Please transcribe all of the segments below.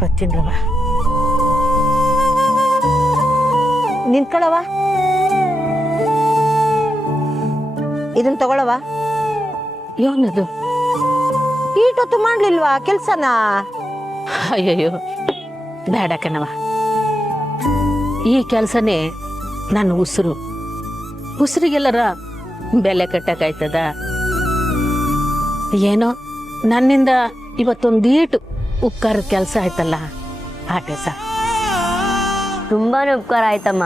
ಬತ್ತೀನವ. ನಿಂತ್ಕೊಳ್ಳವ, ಇದನ್ನ ತಗೊಳವ. ಏನದು? ಈಟೊತ್ತು ಮಾಡ್ಲಿಲ್ವಾ ಕೆಲ್ಸನ? ಅಯ್ಯಯ್ಯೋ ಬೇಡ ಕಣವ, ಈ ಕೆಲಸನೇ ನನ್ನ ಉಸಿರಿಗೆಲ್ಲರ ಬೆಲೆ ಕಟ್ಟಕ್ಕಾಯ್ತದ? ಏನೋ ನನ್ನಿಂದ ಇವತ್ತೊಂದೀಟು ಉಪಕಾರದ ಕೆಲಸ ಆಯ್ತಲ್ಲ, ಆಟೆ ಸಾ. ತುಂಬಾನೇ ಉಪಕಾರ ಆಯ್ತಮ್ಮ.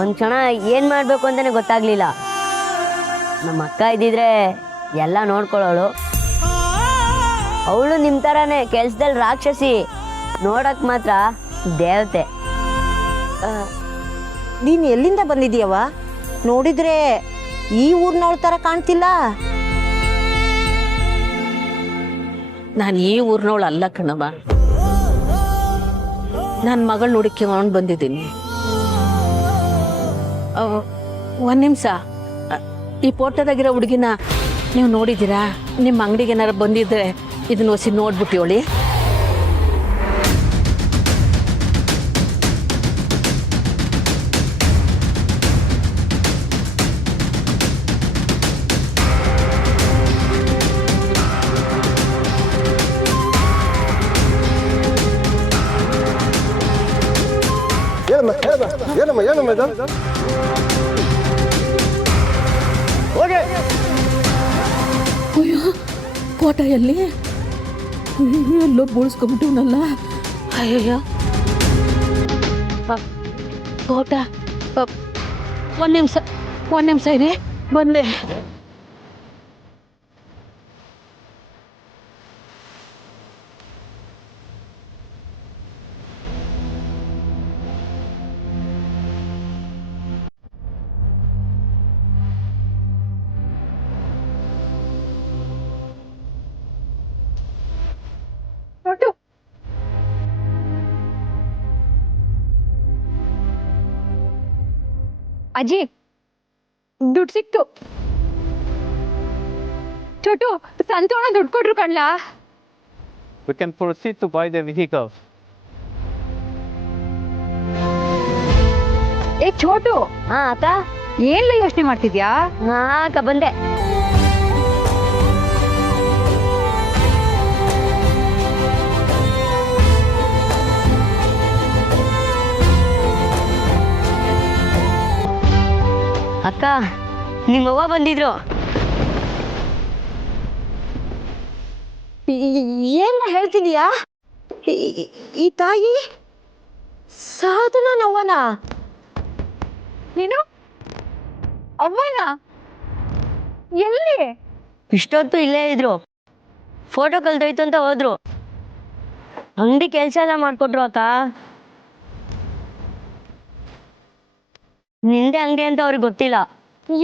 ಒಂದ್ ಕ್ಷಣ ಏನ್ ಮಾಡ್ಬೇಕು ಅಂತಾನೆ ಗೊತ್ತಾಗ್ಲಿಲ್ಲ. ನಮ್ಮ ಅಕ್ಕ ಇದ್ದಿದ್ರೆ ಎಲ್ಲ ನೋಡ್ಕೊಳ್ಳೋಳು. ಅವಳು ನಿಮ್ ತರಾನೇ ಕೆಲ್ಸದಲ್ಲಿ ರಾಕ್ಷಸಿ, ನೋಡಕ್ ಮಾತ್ರ ದೇವತೆ. ನೀನ್ ಎಲ್ಲಿಂದ ಬಂದಿದೀಯವ? ನೋಡಿದ್ರೆ ಈ ಊರ್ನವಳ ತರ ಕಾಣ್ತಿಲ್ಲ. ನಾನು ಈ ಊರ್ನವಳು ಅಲ್ಲ ಕಣವ, ನನ್ನ ಮಗಳು ನೋಡಿಕೊಂಡು ಬಂದಿದ್ದೀನಿ. ಒಂದ್ ನಿಮಿಷ, ಈ ಫೋಟೋದಾಗಿರೋ ಹುಡುಗಿನ ನೀವು ನೋಡಿದ್ದೀರಾ? ನಿಮ್ಮ ಅಂಗಡಿಗೆ ಏನಾರು ಬಂದಿದ್ರೆ ಇದನ್ನ ಹೊಸಿ ನೋಡ್ಬಿಟ್ಟು ಹೇಳಿ. ಏನಮ್ಮ ಏನಮ್ಮ ಇದು? ಹೋಗಿ ಅಯ್ಯೋ ಕೋಟ ಎಲ್ಲಿ ಎಲ್ಲೋ ಬೋಳಿಸ್ಕೊಂಬಿಟ್ಟಿವ್ನಲ್ಲ. ಅಯ್ಯಯ್ಯೋ ತೋಟ. ಒಂದ್ ನಿಮಿಷ ಇದೆ, ಬಂದೆ. ಅಜ್ಜಿ ದುಡ್ಡು ಸಿಕ್ತು. ಚೋಟು ಸಂತೋಣ ದುಡ್ಡು ಕೊಟ್ರು ಕಣ್ಲಾ. We can proceed to buy the vehicle. ಏ ಚೋಟು, ಹಾ ಅಕ್ಕ. ಏನ್ಲ ಯೋಚನೆ ಮಾಡ್ತಿದ್ಯಾ? ಹಾ ಅಕ್ಕ ಬಂದೆ. ಅಕ್ಕ ನಿಮ್ಮವ್ವ ಬಂದಿದ್ರು. ಏನ್ ಹೇಳ್ತಿದೀಯಾ? ಈ ತಾಯಿ ಸಾಧನ ನವ್ವನ? ನೀನು ಅವ್ವನ ಎಲ್ಲಿ? ಇಷ್ಟೊತ್ತು ಇಲ್ಲೇ ಇದ್ರು. ಫೋಟೋ ಕಲ್ತೋಯ್ತು ಅಂತ ಹೋದ್ರು. ಅಂಗಡಿ ಕೆಲಸ ಎಲ್ಲ ಮಾಡ್ಕೊಟ್ರು ಅಕ್ಕ. ನಿಂದೆ ಅಂಗಡಿ ಅಂತ ಅವ್ರಿಗೆ ಗೊತ್ತಿಲ್ಲ.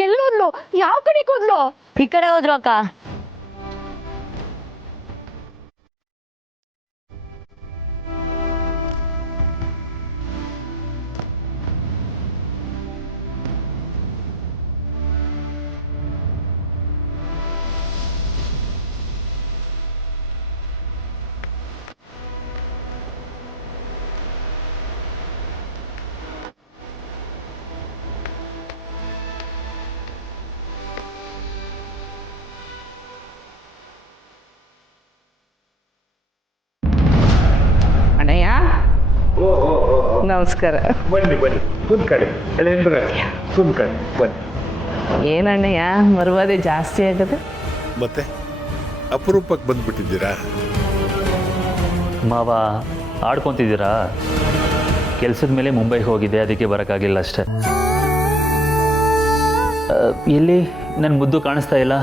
ಎಲ್ಲೋದ್ಲು? ಯಾವ ಕಡೆ ಹೋದ್ಲು? ಈ ಕಡೆ ಹೋದ್ರು ಅಕ್ಕ. ಅಣ್ಣಯ್ಯ ನಮಸ್ಕಾರ. ಬನ್ನಿ ಬನ್ನಿ, ಕುಂತ್ಕಡೆ ಕುಂತ್ಕಡೆ ಬನ್ನಿ. ಏನಣ್ಣಯ್ಯ ಮರ್ವಾದೆ ಜಾಸ್ತಿ ಆಗದೆ? ಮತ್ತೆ ಅಪರೂಪಕ್ಕೆ ಬಂದ್ಬಿಟ್ಟಿದ್ದೀರಾ? ಮಾವ ಆಡ್ಕೊತಿದ್ದೀರಾ? ಕೆಲಸದ ಮೇಲೆ ಮುಂಬೈಗೆ ಹೋಗಿದ್ದೆ, ಅದಕ್ಕೆ ಬರೋಕ್ಕಾಗಿಲ್ಲ ಅಷ್ಟೆ. ಎಲ್ಲಿ ನನ್ನ ಮುದ್ದು ಕಾಣಿಸ್ತಾ ಇಲ್ಲ?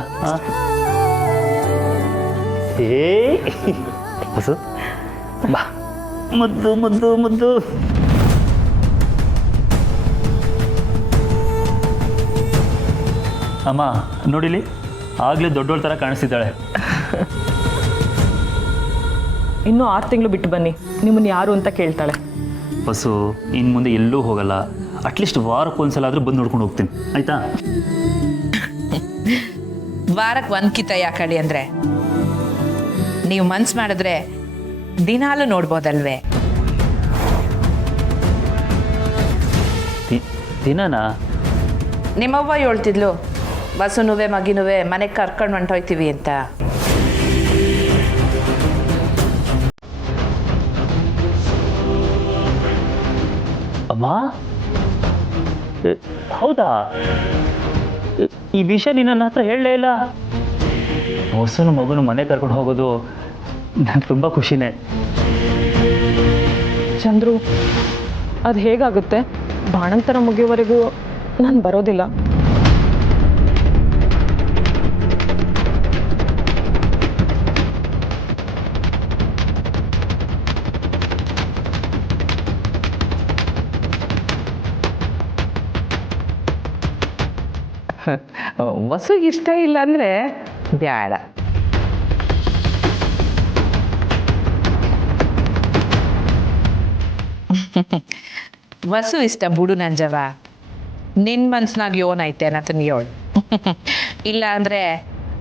ಏ ಹೊಸ ಬಾ, ಮುದ್ದು ಮುದ್ದು ಮುದ್ದು. ಅಮ್ಮ ನೋಡಿಲಿ, ಆಗಲೇ ದೊಡ್ಡೋಳ ಥರ ಕಾಣಿಸ್ತಿದ್ದಾಳೆ. ಇನ್ನೂ 6 ತಿಂಗಳು ಬಿಟ್ಟು ಬನ್ನಿ, ನಿಮ್ಮನ್ನು ಯಾರು ಅಂತ ಕೇಳ್ತಾಳೆ. ಬಸ್ಸು ಇನ್ನು ಮುಂದೆ ಎಲ್ಲೂ ಹೋಗಲ್ಲ. ಅಟ್ಲೀಸ್ಟ್ ವಾರಕ್ಕೊಂದ್ಸಲ ಆದರೂ ಬಂದು ನೋಡ್ಕೊಂಡು ಹೋಗ್ತೀನಿ, ಆಯಿತಾ? ವಾರಕ್ಕೆ 1 ಕಿತ ಯಾಕಳಿ ಅಂದರೆ ನೀವು ಮನ್ಸು ಮಾಡಿದ್ರೆ ದಿನಾಲು ನೋಡ್ಬೋದಲ್ವೇ? ದಿನನಾ? ನಿಮ್ಮವ್ವ ಹೇಳ್ತಿದ್ಲು ಬಸ್ಸುನುವೆ ಮಗಿನುವೆ ಮನೆಗೆ ಕರ್ಕೊಂಡು ಹೊಂಟೋಯ್ತೀವಿ ಅಂತ. ಅಮ್ಮ ಹೌದಾ? ಈ ವಿಷಯ ನೀನು ನನ್ನ ಹತ್ರ ಹೇಳಲೇ ಇಲ್ಲ. ಹೊಸನು ಮಗುನು ಮನೆ ಕರ್ಕೊಂಡು ಹೋಗೋದು ನಂಗೆ ತುಂಬ ಖುಷಿನೇ. ಚಂದ್ರು, ಅದು ಹೇಗಾಗುತ್ತೆ? ಬಾಣಂತರ ಮುಗಿಯೋವರೆಗೂ ನಾನು ಬರೋದಿಲ್ಲ. ವಸುಗೆ ಇಷ್ಟ ಇಲ್ಲ ಅಂದರೆ ಬೇಡ. ವಸು ಇಷ್ಟ ಬಿಡು ನಂಜವ. ನಿನ್ನ ಮನ್ಸಿನಾಗ ಯೋನೈತೆ ಅನ್ನತನ ಹೇಳು. ಇಲ್ಲ ಅಂದರೆ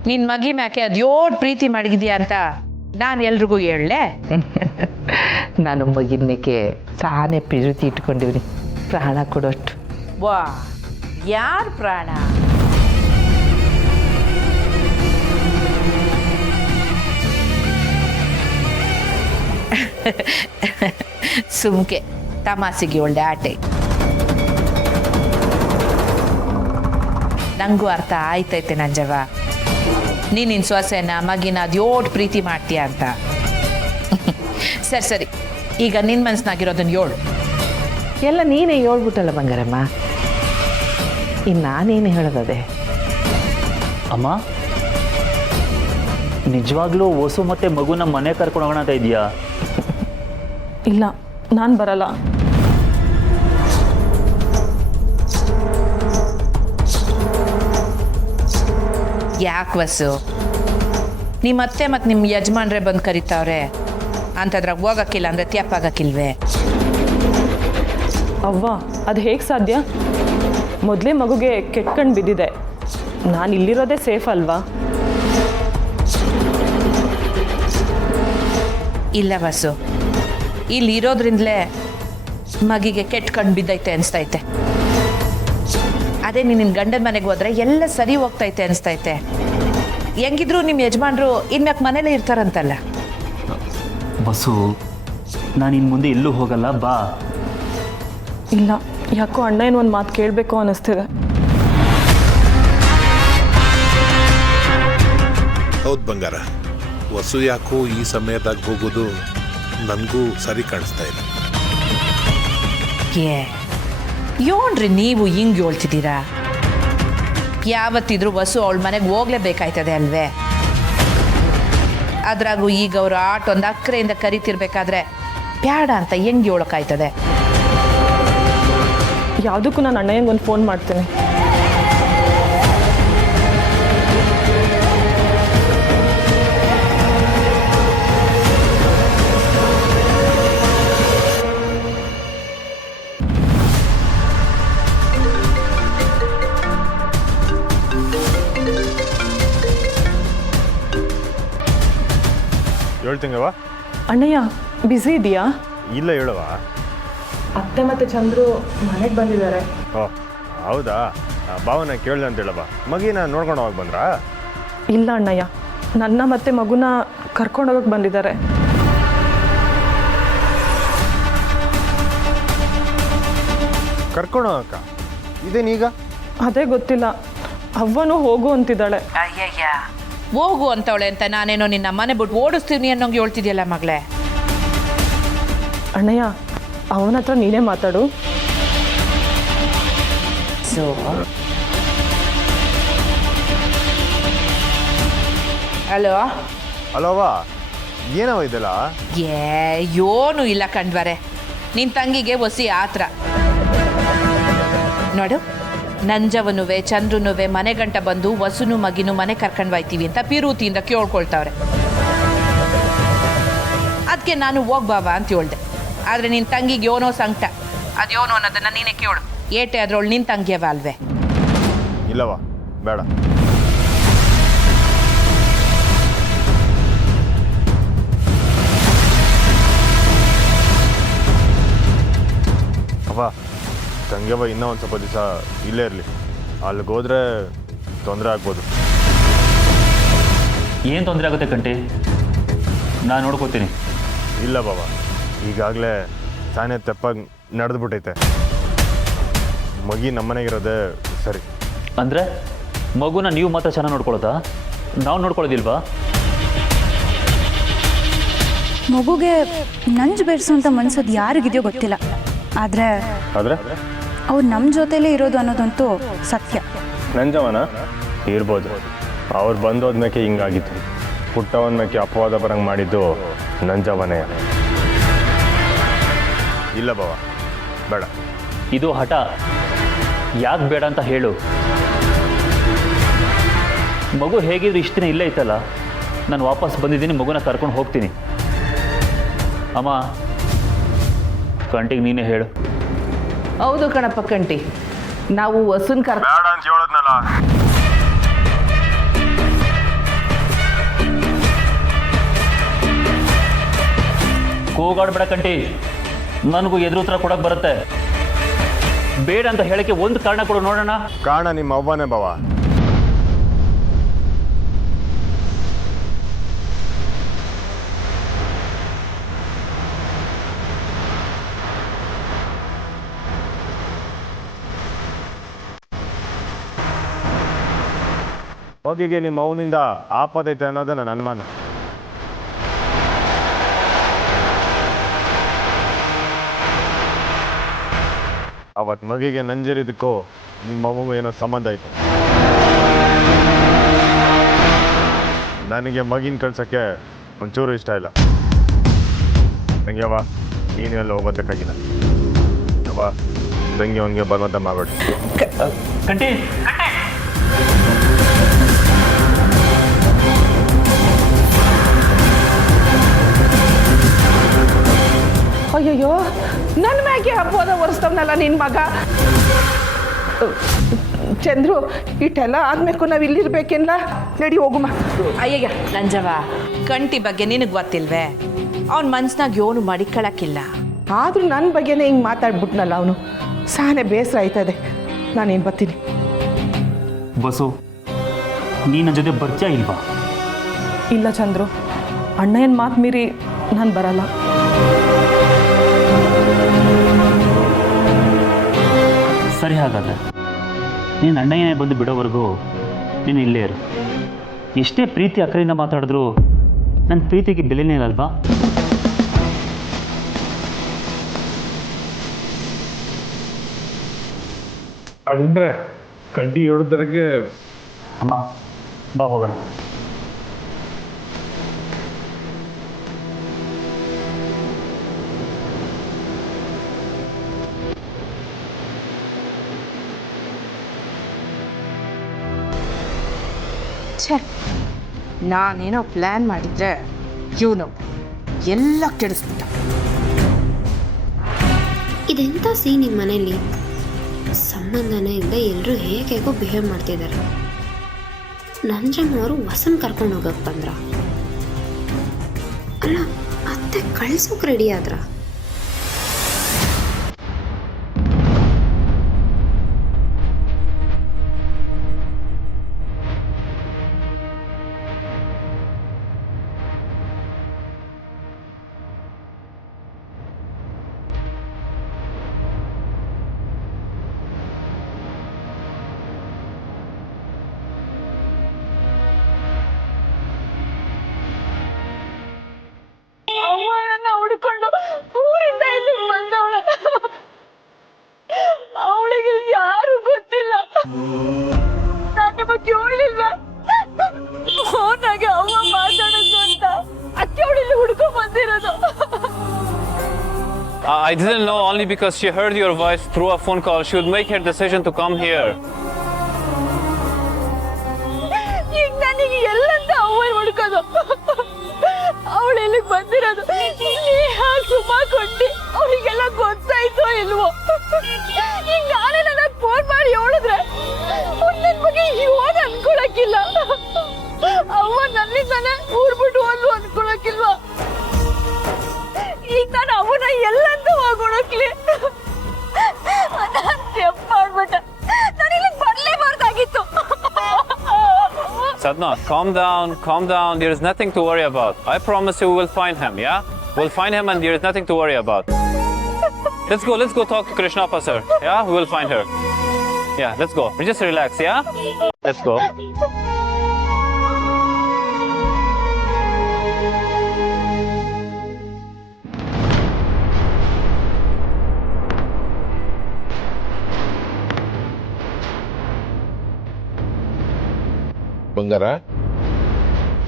ನಿನ್ನ ಮಗಿ ಮ್ಯಾಕೆ ಅದು ಯೋಡ್ ಪ್ರೀತಿ ಮಾಡಿದ್ಯಾ ಅಂತ ನಾನು ಎಲ್ರಿಗೂ ಹೇಳಲೆ. ನಾನು ಮಗಿನ ಮೇಕೆ ಸಾನೆ ಪ್ರೀತಿ ಇಟ್ಕೊಂಡಿವ್ರಿ, ಪ್ರಾಣ ಕೊಡೋಷ್ಟು. ವಾ, ಯಾರ ಪ್ರಾಣ? ಸುಮ್ಕೆ ತಮಾಸಿಗೆ ಒಳ್ಳೆ ಆಟೆ. ನಂಗೂ ಅರ್ಥ ಆಯ್ತೈತೆ ನಂಜವ, ನಿನ್ನ ಸೊಸೆನ ಮಗಿನ ಅದ್ಯೋಟ್ ಪ್ರೀತಿ ಮಾಡ್ತೀಯ ಅಂತ. ಸರಿ ಸರಿ, ಈಗ ನಿನ್ನ ಮನ್ಸಿನಾಗಿರೋದನ್ನ ಹೇಳು. ಎಲ್ಲ ನೀನೇ ಹೇಳ್ಬಿಟ್ಟಲ್ಲ ಬಂಗಾರಮ್ಮ, ಇನ್ನು ನಾನೇನು ಹೇಳೋದದೆ? ಅಮ್ಮ, ನಿಜವಾಗ್ಲೂ ಹೊಸು ಮತ್ತೆ ಮಗುನ ಮನೆ ಕರ್ಕೊಂಡು ಹೋಗೋಣ ಅಂತ ಇದೆಯಾ? ಇಲ್ಲ, ನಾನು ಬರಲ್ಲ. ಯಾಕೆ ವಸು? ನಿಮ್ಮ ಅತ್ತೆ ಮತ್ತು ನಿಮ್ಮ ಯಜಮಾನ್ರೆ ಬಂದು ಕರಿತಾವ್ರೆ ಅಂಥದ್ರಾಗ ಹೋಗಕ್ಕಿಲ್ಲ ಅಂದರೆ ತ್ಯಪ್ಪಾಗಕ್ಕಿಲ್ವೇ? ಅವ್ವ, ಅದು ಹೇಗೆ ಸಾಧ್ಯ? ಮೊದಲೇ ಮಗುಗೆ ಕೆಟ್ಕಂಡು ಬಿದ್ದಿದೆ. ನಾನು ಇಲ್ಲಿರೋದೇ ಸೇಫ್ ಅಲ್ವಾ? ಇಲ್ಲ ವಸು, ಇಲ್ಲಿ ಇರೋದ್ರಿಂದಲೇ ಮಗಿಗೆ ಕೆಟ್ಟ ಕಣ್ಣು ಬಿದ್ದೈತೆ ಅನಿಸ್ತೈತೆ. ಅದೇ ನಿನ್ನ ಗಂಡನ ಮನೆಗೆ ಹೋದ್ರೆ ಎಲ್ಲ ಸರಿ ಹೋಗ್ತೈತೆ ಅನಿಸ್ತೈತೆ. ಹೆಂಗಿದ್ರು ನಿಮ್ಮ ಯಜಮಾನ್ರು ಇನ್ಮ್ಯಾಕೆ ಮನೇಲೇ ಇರ್ತಾರಂತಲ್ಲ. ಬಸ್ಸು, ನಾನು ಇನ್ನು ಮುಂದೆ ಎಲ್ಲೂ ಹೋಗಲ್ಲ, ಬಾ. ಇಲ್ಲ, ಯಾಕೋ ಅಣ್ಣ ಏನೋ ಒಂದು ಮಾತು ಕೇಳಬೇಕು ಅನ್ನಿಸ್ತಿದೆ. ಹೌದು ಬಂಗಾರ, ವಸು ಯಾಕೋ ಈ ಸಮಯದಾಗ ಹೋಗೋದು ನನಗೂ ಸರಿ ಕಾಣಿಸ್ತಾ ಇಲ್ಲ. ಯೋಣ್ರಿ ನೀವು ಹಿಂಗೆ ಹೇಳ್ತಿದ್ದೀರಾ? ಯಾವತ್ತಿದ್ರೂ ವಸು ಅವಳ ಮನೆಗೆ ಹೋಗ್ಲೇಬೇಕಾಯ್ತದೆ ಅಲ್ವೇ? ಅದ್ರಾಗೂ ಈಗ ಅವರು ಆಟೊಂದು ಅಕ್ಕರೆಯಿಂದ ಕರಿತಿರ್ಬೇಕಾದ್ರೆ ಬ್ಯಾಡ ಅಂತ ಹೆಂಗೆ ಹೇಳೋಕ್ಕಾಯ್ತದೆ? ಯಾವುದಕ್ಕೂ ನಾನು ಅಣ್ಣಯ್ಯಂಗೆ ಒಂದು ಫೋನ್ ಮಾಡ್ತೀನಿ. ಹೇಳ್ತಿಂಗವ? ಅಣ್ಣಯ್ಯ ಬ್ಯುಸಿ ಇದೆಯಾ? ಇಲ್ಲ ಹೇಳುವ. ಅತ್ತೆ ಮತ್ತು ಚಂದ್ರು ಮನೆಗೆ ಬಂದಿದ್ದಾರೆ. ಓ ಹೌದಾ? ಭಾವನ ಕೇಳ್ದೆ ಅಂತ ಹೇಳವ. ಮಗಿನ ನೋಡ್ಕೊಂಡು ಹೋಗಿ ಬಂದ್ರಾ? ಇಲ್ಲ ಅಣ್ಣಯ್ಯ, ನನ್ನ ಮತ್ತೆ ಮಗುನ ಕರ್ಕೊಂಡೋಗಕ್ಕೆ ಬಂದಿದ್ದಾರೆ. ಕರ್ಕೊಂಡು ಹೋಗಕ್ಕ? ಇದೇನೀಗ? ಅದೇ ಗೊತ್ತಿಲ್ಲ, ಅವ್ವನೂ ಹೋಗು ಅಂತಿದ್ದಾಳೆ. ಅಯ್ಯಯ್ಯ, ಹೋಗು ಅಂತವಳೆ ಅಂತ ನಾನೇನೋ ನಿನ್ನ ಮನೆ ಬಿಟ್ಟು ಓಡಿಸ್ತೀನಿ ಅನ್ನೋಂಗೆ ಹೇಳ್ತಿದ್ಯಲ್ಲ ಮಗಳೇ. ಅಣ್ಣಯ್ಯ, ಅವನ ಹತ್ರ ನೀನೇ ಮಾತಾಡು. ಸೊ ಹಲೋ ಅಲ್ಲೋವ, ಏನವ ಇದೆಲ್ಲ? ಯೋನು ಇಲ್ಲ ಕಂಡ್ವರೆ, ನಿನ್ನ ತಂಗಿಗೆ ಒಸಿ ಆತ್ರ ನೋಡು. ನಂಜವನುವೆ ಚಂದ್ರನುವೆ ಮನೆ ಗಂಟ ಬಂದು ವಸುನು ಮಗಿನು ಮನೆ ಕರ್ಕೊಂಡು ಹೋಯ್ತೀವಿ ಅಂತ ಪಿರೂತಿಯಿಂದ ಕೇಳ್ಕೊಳ್ತಾವ್ರೆ. ಅದಕ್ಕೆ ನಾನು ಹೋಗ್ಬಾವಾ ಅಂತ ಹೇಳ್ದೆ. ಆದರೆ ನಿನ್ನ ತಂಗಿಗೆ ಯೋನೋ ಸಂಕಟ, ಅದು ಯೋನೋ ಅನ್ನೋದನ್ನ ನೀನೇ ಕೇಳು. ಏಟೆ ಅದ್ರೊಳು ನಿನ್ನ ತಂಗಿಯವ ಅಲ್ವೇ? ಇಲ್ಲವ, ಬೇಡ. ಯವ್ವ ತಂಗ್ಯವ್ವ ಇನ್ನೂ ಒಂದು ಸ್ವಲ್ಪ ದಿವಸ ಇಲ್ಲೇ ಇರಲಿ, ಅಲ್ಲಿಗೆ ಹೋದ್ರೆ ತೊಂದರೆ ಆಗ್ಬೋದು. ಏನು ತೊಂದರೆ ಆಗುತ್ತೆ ಕಂಟಿ, ನಾನು ನೋಡ್ಕೋತೀನಿ. ಇಲ್ಲ ಬಾವ, ಈಗಾಗಲೇ ತಾನೇ ತೆಪ್ಪಾಗಿ ನಡೆದ್ಬಿಟ್ಟೈತೆ. ಮಗಿ ನಮ್ಮನೆಗಿರೋದೇ ಸರಿ. ಅಂದರೆ ಮಗುನ ನೀವು ಮಾತ್ರ ಚೆನ್ನಾಗಿ ನೋಡ್ಕೊಳ್ಳೋದಾ, ನಾವು ನೋಡ್ಕೊಳ್ಳೋದಿಲ್ವಾ? ಮಗುಗೆ ನಂಜು ಬೆರೆಸುವಂಥ ಮನ್ಸೋದು ಯಾರಿಗಿದೆಯೋ ಗೊತ್ತಿಲ್ಲ, ಆದರೆ ಅವ್ರು ನಮ್ಮ ಜೊತೆಲೇ ಇರೋದು ಅನ್ನೋದಂತೂ ಸತ್ಯ. ನಂಜವನ ಇರ್ಬೋದು, ಅವ್ರು ಬಂದೋದ್ಮೇಕೆ ಹಿಂಗಾಗಿತ್ತು. ಪುಟ್ಟವನ ಮೇಕೆ ಅಪವಾದ ಬರಂಗೆ ಮಾಡಿದ್ದು ನಂಜವನೇ. ಇಲ್ಲ ಬಾವ, ಬೇಡ. ಇದು ಹಠ, ಯಾಕೆ ಬೇಡ ಅಂತ ಹೇಳು. ಮಗು ಹೇಗಿದ್ರು ಇಷ್ಟು ದಿನ ಇಲ್ಲೇ ಇತ್ತಲ್ಲ, ನಾನು ವಾಪಸ್ ಬಂದಿದ್ದೀನಿ, ಮಗುನ ಕರ್ಕೊಂಡು ಹೋಗ್ತೀನಿ. ಅಮ್ಮ, ಕಂಟಿಗೆ ನೀನೇ ಹೇಳು. ಹೌದು ಕಣಪ್ಪ ಕಂಟಿ, ನಾವು ವಸುನ್ ಬೇಡ ಅಂತ ಹೇಳೋದ್ನಲ್ಲ. ಕೂಗಾಡ್ಬೇಡ ಕಂಟಿ, ನನಗೂ ಎದುರು ಉತ್ತರ ಕೊಡಕ್ಕೆ ಬರುತ್ತೆ. ಬೇಡ ಅಂತ ಹೇಳಕ್ಕೆ ಒಂದು ಕಾರಣ ಕೊಡು ನೋಡೋಣ. ಕಾರಣ ನಿಮ್ಮ ಅವ್ವನೇ ಬಾವ. ಹೋಗಿಗೆ ನಿಮ್ಮ ಅವನಿಂದ ಆಪದೈತೆ ಅನ್ನೋದು ನನ್ನ ಅನುಮಾನ. ಅವತ್ತು ಮಗಿಗೆ ನಂಜರಿದಕ್ಕೂ ನಿಮ್ಮ ಮಗುಗೂ ಏನೋ ಸಂಬಂಧ ಐತೆ. ನನಗೆ ಮಗಿನ ಕಳ್ಸೋಕ್ಕೆ ಒಂಚೂರು ಇಷ್ಟ ಇಲ್ಲ. ನನಗೆ ಅವ ನೀನು ಎಲ್ಲ ಹೋಗೋದಕ್ಕಾಗಿಲ್ಲ. ಅವ ತಂಗಿ ಅವನಿಗೆ ಬಲವಂತ ಮಾಡಬೇಡಿ. ಕಂಟಿ, ಅಯ್ಯಯ್ಯೋ, ನನ್ನ ಮ್ಯಾಗೆ ಹಬ್ಬದ ಒರೆಸ್ತವನಲ್ಲ ನಿನ್ನ ಮಗ. ಚಂದ್ರು, ಇಟ್ಟೆಲ್ಲ ಆದ್ಮೇಕು ನಾವು ಇಲ್ಲಿರ್ಬೇಕೇನ್ಲ? ನಡಿ ಹೋಗುಮ. ಅಯ್ಯಯ್ಯ ನಂಜವ, ಕಂಟಿ ಬಗ್ಗೆ ನಿನಗೆ ಗೊತ್ತಿಲ್ವೇ? ಅವನ ಮನ್ಸ್ನಾಗ ಯೋನು ಮಡಿಕೊಳ್ಳಕ್ಕಿಲ್ಲ. ಆದ್ರೂ ನನ್ನ ಬಗ್ಗೆನೇ ಹಿಂಗೆ ಮಾತಾಡ್ಬಿಟ್ನಲ್ಲ ಅವನು. ಸಾನೆ ಬೇಸರ ಆಯ್ತದೆ. ನಾನೇನು ಬರ್ತೀನಿ. ಬಸು, ನೀ ನನ್ನ ಜೊತೆ ಬರ್ತೀಯಾ ಇಲ್ವಾ? ಇಲ್ಲ ಚಂದ್ರು, ಅಣ್ಣಯ್ಯನ ಮಾತು ಮೀರಿ ನಾನು ಬರಲ್ಲ. ಸರಿ, ಹಾಗಾದ್ರೆ ನೀನು ಅಣ್ಣಯ್ಯನೇ ಬಂದು ಬಿಡೋವರೆಗೂ ನೀನು ಇಲ್ಲೇ ಇರು. ಎಷ್ಟೇ ಪ್ರೀತಿ ಅಕ್ಕರಿಂದ ಮಾತಾಡಿದ್ರು ನನ್ನ ಪ್ರೀತಿಗೆ ಬೆಲೆನೇ ಇರಲ್ವಾ? ಅಂದ್ರೆ ಕಡ್ಡಿ ಹಿಡಿದ್ರಾಗೆ ಅಮ್ಮ, ಬಾ ಹೋಗೋಣ. ಛೇ, ನಾನೇನೋ ಪ್ಲ್ಯಾನ್ ಮಾಡಿದ್ರೆ ಇವನು ಎಲ್ಲ ಕೆಡಿಸ್ಬಿಟ್ಟ. ಇದೆಂಥ ಸೀನ್ ನಿಮ್ಮ ಮನೇಲಿ? ಸಂಬಂಧನೇ ಇಲ್ಲದೆ ಎಲ್ಲರೂ ಹೇಗೇಗೋ ಬಿಹೇವ್ ಮಾಡ್ತಿದ್ದಾರೆ. ನಂಜಮ್ಮವರು ವಸನ್ ಕರ್ಕೊಂಡು ಹೋಗಕ್ಕೆ ಬಂದ್ರ? ಅಲ್ಲ, ಅತ್ತೆ ಕಳ್ಸೋಕೆ ರೆಡಿ ಆದ್ರ? ಹುಡ್ಕೊಂಡು ಊರಿಂದ ಇಲ್ಲಿ ಬಂದವಳ. ಅವಳಿಗೆ ಯಾರು ಗೊತ್ತಿಲ್ಲ. ನಾನು ನಿಮಗೆ ಹೇಳಿಲ್ಲ ಫೋನಾಗೆ ಅವ್ವ ಮಾತಾಡೋದು ಅಂತ. ಅಕ್ಕೆ ಅವಳಿಲ್ಲಿ ಹುಡ್ಕೊಂಡ್ ಬಂದಿರೋದು. I didn't know, only because she heard your voice through a phone call. She would make her decision to come here. ಈಗ ನನಗೆ ಎಲ್ಲಂತ ಅವ್ವ ಹುಡ್ಕೋದು. ಅವಳು ಇಲ್ಲಿಗೆ ಬಂದಿರೋದು ಸ್ನೇಹ ಸುಮಾ ಕೊಟ್ಟಿ ಅವಳಿಗೆಲ್ಲ ಗೊತ್ತಾಯ್ತೋ ಇಲ್ವೋ? ಈಗ ನಾನೇ ನನಗೆ ಫೋನ್ ಮಾಡಿ ಹೇಳಿದ್ರೆ ನನ್ನ ಬಗ್ಗೆ ಇವಾಗ ಅನ್ಕೊಳಕ್ಕಿಲ್ಲ. ಅವ್ವ ನನ್ನಿಂದಾನೆ ಊರ್ ಬಿಟ್ಟು ಹೋದ್ಲು ಈಗ ನಾನು ಅವನ ಎಲ್ಲಂತ ಹೋಗೋಣಕ್ಲಿ. ಬಂದ್ಬಿಟ್ಟೆ. ನಾನು ಇಲ್ಲಿ ಬರ್ಲೇಬಾರ್ದಾಗಿತ್ತು. Sadhna, calm down. There is nothing to worry about. I promise you we will find him, yeah? We'll find him and there is nothing to worry about. Let's go talk to Krishnappa, sir. Yeah, we will find her. Yeah, let's go. Just relax, yeah? Let's go.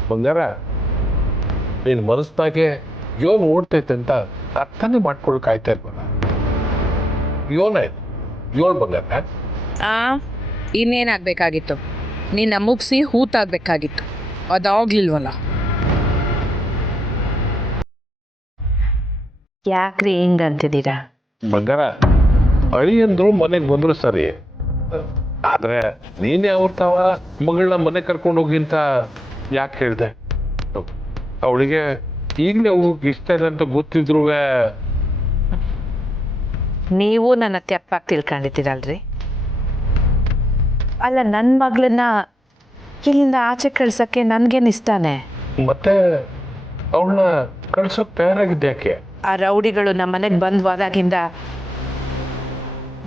ಬಂಗಾರ ನೀನು ಮನಸ್ಸಿನಾಗೆ ಯೋನ್ ಓಡ್ತೈತೆ ಅಂತ ಅರ್ಥನೇ ಮಾಡ್ಕೊಳಕ್ ಆಯ್ತಾ ಇಲ್ವಲ್ಲ. ಯೋನಾಯ್ತು ಯೋನ್ ಬಂಗಾರ. ಇನ್ನೇನಾಗಬೇಕಾಗಿತ್ತು? ನಿನ್ನ ಮುಗಿಸಿ ಹೂತಾಗಬೇಕಾಗಿತ್ತು, ಅದಾಗ್ಲಿಲ್ವಲ್ಲ. ಯಾಕ್ರಿ ಹಿಂಗಂತಿದ್ದೀರಾ? ಬಂಗಾರ, ಅಳಿಯಂದ್ರು ಮನೆಗೆ ಬಂದ್ರು ಸರಿ, ಆದ್ರೆ ನೀನೇ ಅವ್ರತಾವ ಮಗಳನ್ನ ಮನೆ ಕರ್ಕೊಂಡು ಹೋಗಿ ಅಂತ ಯಾಕೆ ಹೇಳ್ದೆ? ಅವಳಿಗೆ ಈಗಲೇ ಅವ್ರಿಗೆ ಇಷ್ಟ ಇಲ್ಲ ಅಂತ ಗೊತ್ತಿದ್ರು ನೀವು ನನ್ನ ತೆಪ್ಪಾಗಿ ತಿಳ್ಕೊಂಡಿದ್ದೀರಲ್ರಿ. ಅಲ್ಲ, ನನ್ನ ಮಗಳನ್ನ ಇಲ್ಲಿಂದ ಆಚೆ ಕಳ್ಸೋಕ್ಕೆ ನನಗೇನು ಇಷ್ಟನೇ. ಮತ್ತೆ ಅವಳನ್ನ ಕಳ್ಸೋಕೆ ತಯಾರಾಗಿದ್ದೆ ಯಾಕೆ? ಆ ರೌಡಿಗಳು ನಮ್ಮ ಮನೆಗೆ ಬಂದು ಹೋದಾಗಿಂದ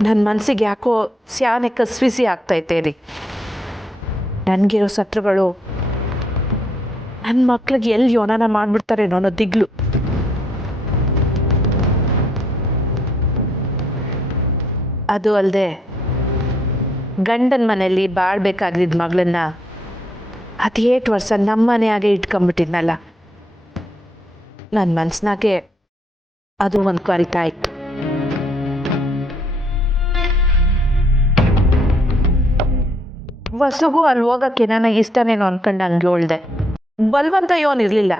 ನನ್ನ ಮನಸ್ಸಿಗೆ ಯಾಕೋ ಸ್ಯಾನೆ ಕಸ್ವಿಸಿ ಆಗ್ತೈತೆ ರೀ. ನನಗಿರೋ ಶತ್ರುಗಳು ನನ್ನ ಮಕ್ಳಿಗೆ ಎಲ್ಲಿ ಯೋನನ ಮಾಡಿಬಿಡ್ತಾರೇನೋ ಅನ್ನೋ ದಿಗ್ಲು. ಅದು ಅಲ್ಲದೆ ಗಂಡನ ಮನೆಯಲ್ಲಿ ಬಾಳ್ಬೇಕಾಗಿದ್ದ ಮಗಳನ್ನ 18 ವರ್ಷ ನಮ್ಮ ಮನೆಯಾಗೆ ಇಟ್ಕೊಂಡ್ಬಿಟ್ಟಿದ್ನಲ್ಲ, ನನ್ನ ಮನಸ್ಸಿನಾಗೆ ಅದು ಒಂದು ಕೊರಿತಾ ಇತ್ತು. ವಸುಗೂ ಅಲ್ಲಿ ಹೋಗೋಕ್ಕೆ ನನಗೆ ಇಷ್ಟನೇನೋ ಅಂದ್ಕೊಂಡು ಹಂಗೆ ಹೇಳ್ದೆ. ಬಲವಂತ ಏನಿರಲಿಲ್ಲ,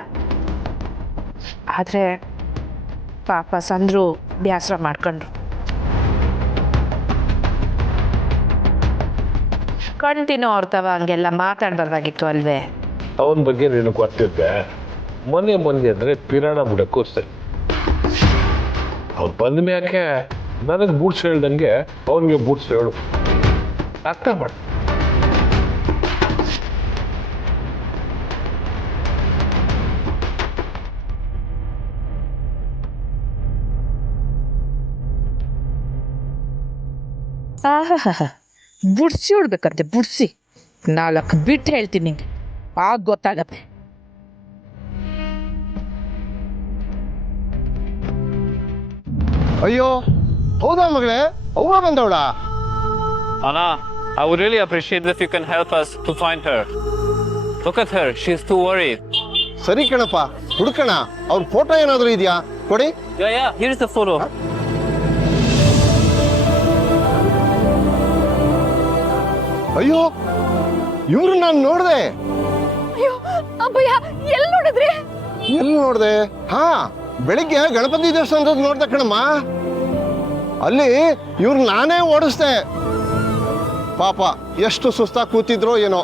ಆದರೆ ಪಾಪ ಸಂದ್ರು ಬೇಸರ ಮಾಡ್ಕೊಂಡ್ರು. ಕಣ್ತಿನೋ ಅವ್ರತವ ಹಂಗೆಲ್ಲ ಮಾತಾಡ್ಬಾರ್ದಾಗಿತ್ತು ಅಲ್ವೇ? ಅವನ ಬಗ್ಗೆ ನೀನು ಗೊತ್ತಿದ್ದೆ. ಮೊನ್ನೆ ಅಂದರೆ ಪಿರಾಣ ಬಿಡಕ್ಕೂ ಸರಿ. ಅವ್ನು ಬಂದ ಮ್ಯಾಕೆ ನನಗೆ ಬೂಟ್ಸ್ ಹೇಳ್ದಂಗೆ ಅವನಿಗೆ ಬೂಟ್ಸ್ ಹೇಳು, ಅರ್ಥ ಮಾಡಿ. ಬುಡ್ಸಿ ಹೊಡ್ಬೇಕಂತೆ, ಬುಡ್ಸಿ 4 ಬಿಟ್ಟು ಹೇಳ್ತೀನಿ ನಿಂಗೆ, ಆಗ ಗೊತ್ತಾಗತ್ತೆ. ಅಯ್ಯೋ ಹೌದಾ ಮಗಳೇ, ಅವ್ವ ಬಂದವಳ? Anna, I would really appreciate if you can help us to find her. Look at her, she's too worried. ಸರಿ ಕಣಪ್ಪ, ಹುಡುಕಣ. ಅವ್ರ ಫೋಟೋ ಏನಾದರೂ ಇದೆಯಾ ಕೊಡಿ. Yeah, here's the photo. ಅಯ್ಯೋ, ಇವ್ರು ನಾನು ನೋಡ್ದೆ. ಅಯ್ಯೋ ಅಬ್ಬಯ್ಯ, ಎಲ್ಲಿ ನೋಡಿದ್ರಿ? ಎಲ್ಲಿ ನೋಡ್ದೆ? ಹಾ, ಬೆಳಿಗ್ಗೆ ಗಣಪತಿ ದೇವಸ್ಥಾನದ ನೋಡ್ದೆ ಕಣಮ್ಮ. ಅಲ್ಲಿ ಇವ್ರು ನಾನೇ ಓಡಿಸ್ದೆ. ಪಾಪ ಎಷ್ಟು ಸುಸ್ತಾಗಿ ಕೂತಿದ್ರೋ ಏನೋ.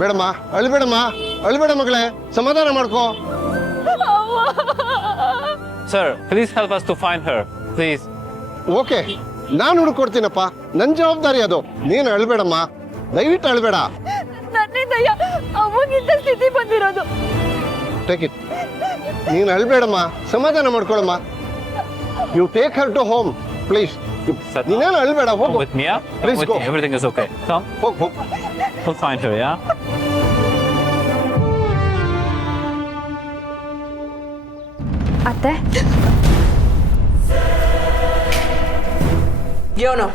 ಬೇಡಮ್ಮ, ಅಳ್ಬೇಡ ಮಗಳೇ, ಸಮಾಧಾನ ಮಾಡ್ಕೋ. Sir, please help us to find her, please. Okay, ನಾನು ಹುಡುಕೊಡ್ತೀನಪ್ಪ, ನನ್ನ ಜವಾಬ್ದಾರಿ ಅದು. ನೀನು ಅಳ್ಬೇಡಮ್ಮ, ದಯವಿಟ್ಟು ಅಳ್ಬೇಡ. ನನ್ನಿಂದಯ್ಯ ಅವಾಗಿಂತ ಸ್ಥಿತಿ ಬಂದಿರೋದು. Take it. ನೀನು ಅಳ್ಬೇಡಮ್ಮ, ಸಮಾಧಾನ ಮಾಡ್ಕೊಳಮ್ಮ. You take her to home please. ನೀನೇನು ಅಳ್ಬೇಡ, ಹೋಗು. With me, yeah? Please With go. me, everything is okay. Come, ಹೋಗು. we'll find her, yeah? ಅತ್ತೆ, ಯೋನು,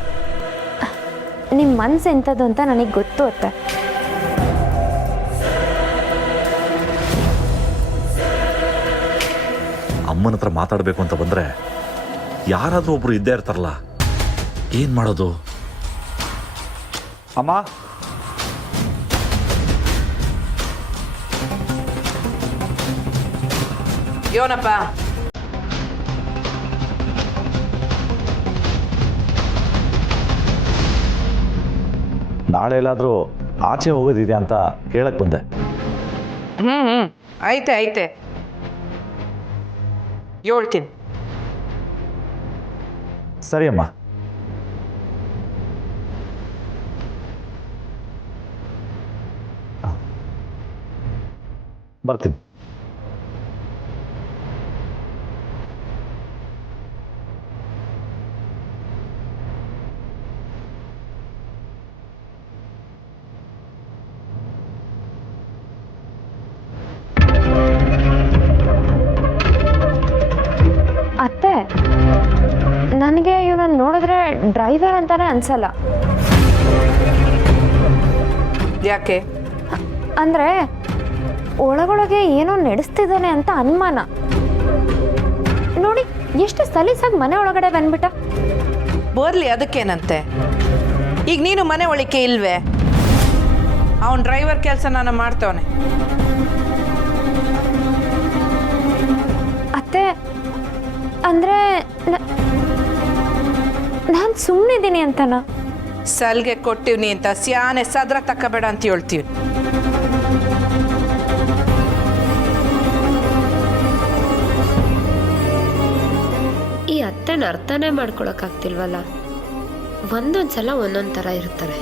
ನಿಮ್ಮ ಮನ್ಸು ಎಂಥದ್ದು ಅಂತ ನನಗೆ ಗೊತ್ತು ಅತ್ತೆ. ಅಮ್ಮನ ಹತ್ರ ಮಾತಾಡಬೇಕು ಅಂತ ಬಂದರೆ ಯಾರಾದರೂ ಒಬ್ರು ಇದ್ದೇ ಇರ್ತಾರಲ್ಲ, ಏನು ಮಾಡೋದು? ಅಮ್ಮ, ಯೋನಪ್ಪ, ನಾಳೆ ಎಲ್ಲಾದರೂ ಆಚೆ ಹೋಗೋದಿದೆ ಅಂತ ಕೇಳಕ್ಕೆ ಬಂದೆ. ಐತೆ ಹೇಳ್ತೀನಿ. ಸರಿ ಅಮ್ಮ. ಬರ್ತೀನಿ. ಅತ್ತೆ, ನನಗೆ ಇವನನ್ನು ನೋಡಿದ್ರೆ ಡ್ರೈವರ್ ಅಂತಾನೆ ಅನ್ಸಲ್ಲ. ಯಾಕೆ? ಅಂದ್ರೆ ಒಳಗೊಳಗೆ ಏನೋ ನಡೆಸ್ತಿದ್ದಾನೆ ಅಂತ ಅನುಮಾನ. ನೋಡಿ ಎಷ್ಟು ಸಲೀಸಾಗಿ ಮನೆ ಒಳಗಡೆ ಬಂದ್ಬಿಟ್ಟ. ಬರ್ಲಿ, ಅದಕ್ಕೇನಂತೆ? ಈಗ ನೀನು ಮನೆ ಒಳಿಕೆ ಇಲ್ವೇ? ಅವನ್ ಡ್ರೈವರ್ ಕೆಲಸ ನಾನು ಮಾಡ್ತವನೆ. ಅತ್ತೆ, ಅಂದ್ರೆ ನಾನು ಸುಮ್ಮನಿದ್ದೀನಿ ಅಂತನಾ? ಸಲ್ಗೆ ಕೊಟ್ಟಿವ್ನಿ ಅಂತ ಸ್ಯಾನೆ ಸದ್ರ ತಕ್ಕಬೇಡ ಅಂತ ಹೇಳ್ತೀವಿ. ಈ ಅತ್ತೆನ ಅರ್ಥನೇ ಮಾಡ್ಕೊಳಕ್ಕಾಗ್ತಿಲ್ವಲ್ಲ. ಒಂದೊಂದ್ಸಲ ಒಂದೊಂದ್ ಥರ ಇರ್ತಾರೆ.